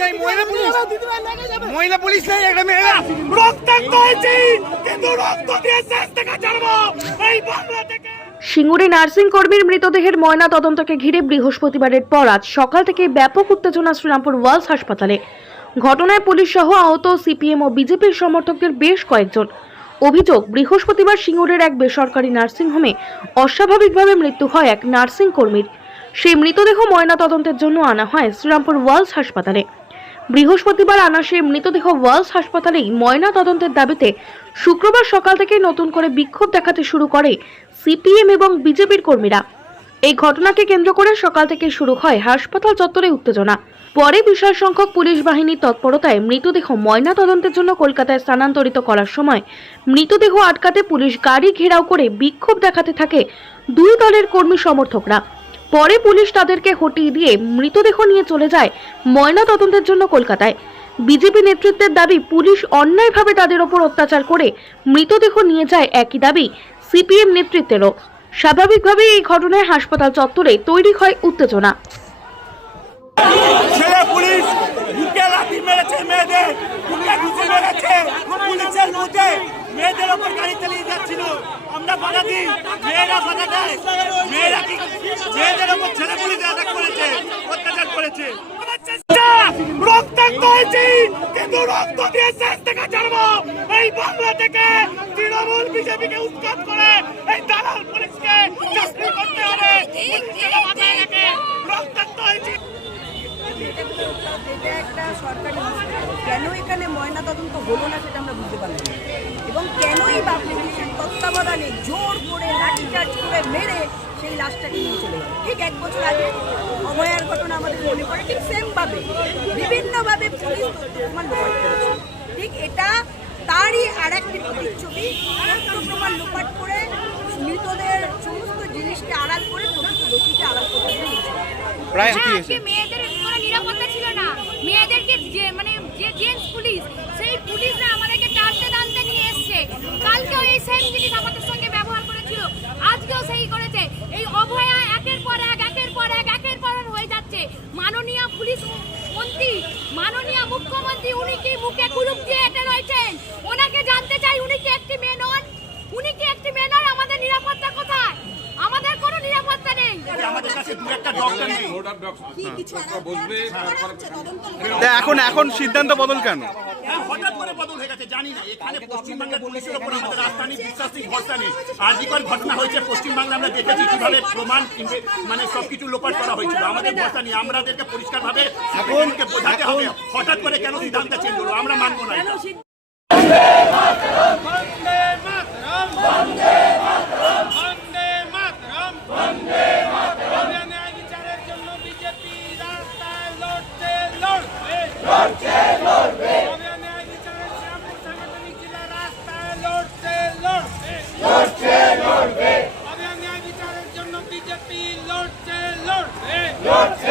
নেই মহিলা পুলিশ। মহিলা পুলিশ নেই একটা মেয়েরা রক্তাক্ত হয়েছি কিন্তু রক্ত দিয়ে শেষ থেকে ছাড়বো। এই বাংলা থেকে। সিঙ্গুরে নার্সিং কর্মীর মৃতদেহের ময়না তদন্তকে ঘিরে বৃহস্পতিবারের পর আজ সকাল থেকে ব্যাপক উত্তেজনা শ্রীরামপুর ওয়ালস হাসপাতালে। ঘটনায় পুলিশ সহ আহত সিপিএম ও বিজেপির সমর্থকদের বেশ কয়েকজন। অভিযোগ বৃহস্পতিবার সিঙ্গুরের এক বেসরকারি নার্সিংহোমে অস্বাভাবিকভাবে মৃত্যু হয় এক নার্সিং কর্মীর। সেই মৃতদেহ ময়না তদন্তের জন্য আনা হয় শ্রীরামপুর ওয়ালস হাসপাতালে। বৃহস্পতিবার আনা সেই মৃতদেহ ওয়ালস হাসপাতালেই ময়না তদন্তের দাবিতে শুক্রবার সকাল থেকেই নতুন করে বিক্ষোভ দেখাতে শুরু করে সিপিএম এবং বিজেপির কর্মীরা। এই ঘটনাকে কেন্দ্র করে সকাল থেকে শুরু হয় হাসপাতাল চত্বরে উত্তেজনা। পরে বিশাল সংখ্যক পুলিশ বাহিনীর তৎপরতায় মৃতদেহ ময়না তদন্তের জন্য কলকাতায় স্থানান্তরিত করার সময় মৃতদেহ আটকাতে পুলিশ গাড়ি ঘেরাও করে বিক্ষোভ দেখাতে থাকে দুই দলের কর্মী সমর্থকরা। পরে পুলিশ তাদেরকে হটিয়ে দিয়ে মৃতদেহ নিয়ে চলে যায় ময়না তদন্তের জন্য কলকাতায়। বিজেপি নেতৃত্বের দাবি, পুলিশ অন্যায়ভাবে তাদের ওপর অত্যাচার করে মৃতদেহ নিয়ে যায় একই দাবি সিপিএম নেতৃত্বেরও। স্বাভাবিকভাবেই এই ঘটনায় হাসপাতাল চত্বরে তৈরি হয় উত্তেজনা ছেলে পুলিশ বুকে লাথি মেরেছে মেয়েদের বুকে ঘুষি মেরেছে পুলিশের বুকে মেয়েদের ওপর গাড়ি চালিয়ে যাচ্ছিল আমরা বাধা দিই মেয়েরা বাধা দেয় মেয়েরা কি মেয়েদের ওপর ছেলে পুলিশ অ্যাটাক করেছে অত্যাচার করেছে আমার চেষ্টা রক্তাক্ত হয়েছি কিন্তু রক্ত দিয়ে শেষ থেকে ছাড়বো। এই বাংলা থেকে তৃণমূল বিজেপিকে উৎখাত করে এই দালাল পুলিশকে চাকরি করতে হবে। কেন না সেটা আমরা বুঝতে এবং কেনই তত্ত্বাবধানে জোর করে লাঠিচার্জ করে মেরে সেই লাশটাকে নিয়ে চলে ঠিক এক বছর আগে অভয়ার ঘটনা আমাদের মনে পড়ে ঠিক সেমভাবে বিভিন্নভাবে পুলিশ তথ্য প্রমাণ লোপাট করেছে ঠিক এটা তারই আর একটি প্রতিচ্ছবি লোপাট করে মৃতদের সমস্ত জিনিসকে আড়াল করে প্রকৃত দোষীকে আড়াল করতে প্রায় মেয়েদের কোনো নিরাপত্তা ছিল না। মেয়েদেরকে যে মানে যে জেন্টস পুলিশ সেই পুলিশরা আমাদেরকে টানতে টানতে নিয়ে এসছে। কালকেও এই সেম জিনিস আমাদের সঙ্গে ব্যবহার করেছিল। আজকেও সেই করেছে। এই অভয়া একের পর এক একের পর এক একের পর এক হয়ে যাচ্ছে মাননীয় পুলিশ মন্ত্রী মাননীয় মুখ্যমন্ত্রী উনি কি মুখে কুলুপ দিয়ে এটে রয়েছেন? ওনাকে জানতে চাই উনি কি একটি মেয়ে নন? উনি কি একটি মেয়ে নন আমাদের নিরাপত্তা কোথায়? আমাদের কোনো নিরাপত্তা নেই। আমাদের কাছে দু একটা ডক্টর নেই। এখন এখন সিদ্ধান্ত বদল কেন? হঠাৎ হয়ে গেছে জানি না। এখানে পশ্চিমবাংলার পুলিশের উপর আমাদের আস্থা নেই বিশ্বাস নেই ভরসা নেই। আর্জিকর ঘটনা হয়েছে পশ্চিমবাংলা আমরা দেখেছি কীভাবে প্রমাণ মানে সবকিছু লোপাট করা হয়েছিল। আমাদের ভরসা নেই আমাদেরকে পরিষ্কার ভাবে বোঝাতে হবে। হঠাৎ করে কেন সিদ্ধান্ত চেঞ্জ হলো? আমরা মানবো না March!